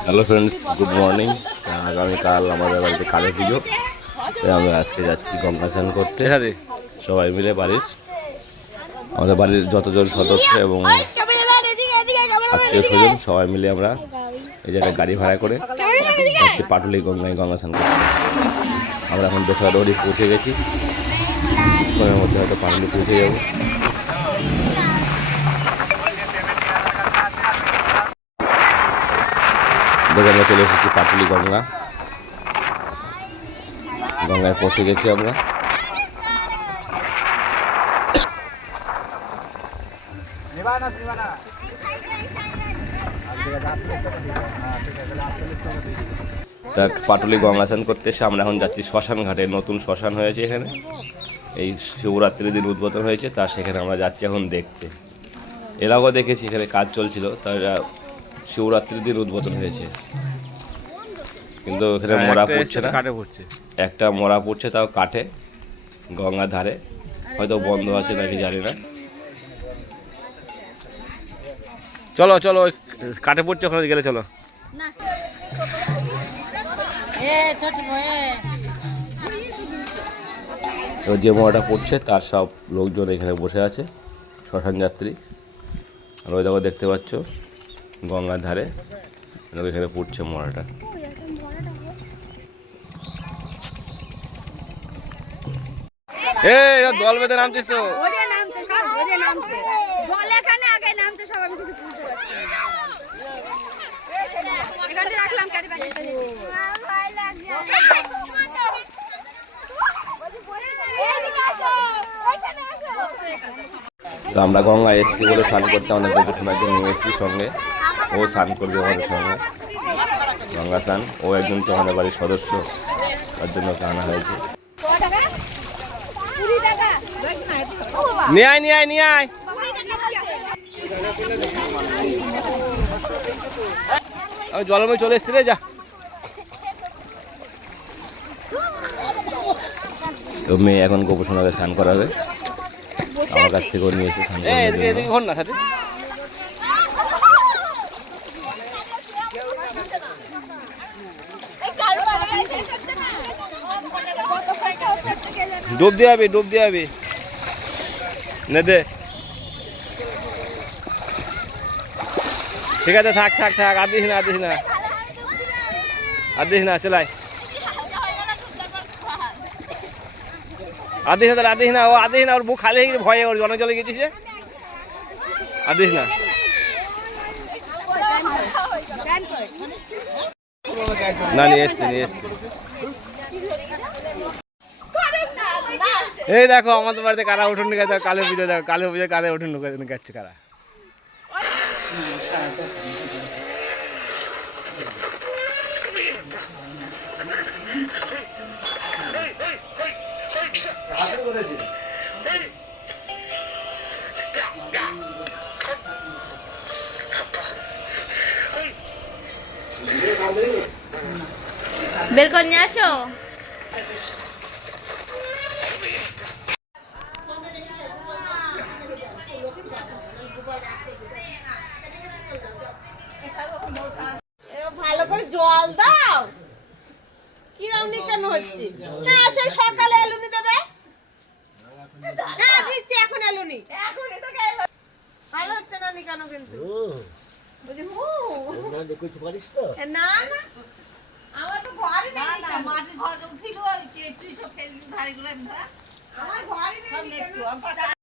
Hello friends good morning আগামীকাল আমাদের বাড়িতে কালী পুজো। আমরা আজকে যাচ্ছি গঙ্গা স্নান করতে। সবাই মিলে বাড়ির আমাদের বাড়ির যতজন সদস্য এবং আত্মীয় স্বজন সবাই মিলে আমরা এই জায়গায় গাড়ি ভাড়া করে যাচ্ছি পাটুলি গঙ্গায় গঙ্গা স্নান করতে। আমরা এখন বেথুয়াডি পৌঁছে গেছি। কিছুক্ষণের মধ্যে হয়তো পাটুলি পৌঁছে যাব। দেখে আমরা চলে এসেছি পাটুলি গঙ্গা। গঙ্গায় পৌঁছে গেছি আমরা। তা পাটুলি গঙ্গা স্নান করতে এসে আমরা এখন যাচ্ছি শ্মশান ঘাটে। নতুন শ্মশান হয়েছে এখানে। এই শিবরাত্রির দিন উদ্বোধন হয়েছে, তা সেখানে আমরা যাচ্ছি এখন দেখতে। এর আগেও দেখেছি, এখানে কাজ চলছিল। তার শিবরাত্রির দিন উদ্বোধন হয়েছে। কিন্তু এখানে মরা পড়ছে না। কাটে পড়ছে। একটা মরা পড়ছে তাও কাঠে গঙ্গার ধারে। হয়তো বন্ধ আছে নাকি জানি না। চলো চলো কাটে পড়ছে ওখানে গেলে চলো। যে মরাটা পড়ছে তার সব লোকজন এখানে বসে আছে শ্মশান যাত্রী। আর ওই দেখো দেখতে পাচ্ছ গঙ্গার ধারে। এখানে পড়ছে মরাটা। এই দল বেঁধে সব নামছে জল এখানে আগে নামছে সব আমি কিছু বুঝতে পারছি না এখানে রাখলাম কাটি বানিয়ে ভয় লাগছে তো আমরা গঙ্গায় এসেছি বলে স্নান করতে আমাদের গোপসোনাকে নিয়ে এসেছি সঙ্গে। ও স্নান করবে আমাদের সঙ্গে। গঙ্গা স্নান। ও একজন তো আমাদের বাড়ির সদস্য। তার জন্য আনা হয়েছে। নিয়ে আয় নিয়ে আয় নিয়ে আয়। আমি জলময় চলে এসছি রে, যা। মেয়ে এখন গোপসোনাকে স্নান করাবে। আমার কাছ থেকে নিয়ে এসে ঘর না সাথে। ডুব দিয়ে যাবি ডুব দিয়ে যাবি নে দে। ঠিক আছে থাক থাক থাক আর দিস না আর দিস না। আর দিস না চলাই আর দিস না তাহলে আর না, ও আর দিস না, ওর বুক খালি হয়ে ভয়ে ওর জনে চলে গেছিস যে। আর দিস না। না, নিয়ে এসছি নিয়ে এসছি। এই দেখো, আমাদের বাড়িতে কারা উঠুন গেছে, কালী পুজো দেখো, কালী পুজো কারা উঠুন গেছে, কারা? বের করে নিয়ে আসো। ভালো করে জল দাও। কিরম কেন হচ্ছে? না সেই সকালে এলুনি দেবে। হ্যাঁ দিচ্ছি এখন এলুনি। ভালো হচ্ছে না নি কেন কিন্তু? বলছি, মু না না। আমার তো ঘরই নেই। মাটির ঘর ছিল তুই সব খেলবি ধারিগুলো আমার ঘরই নেই।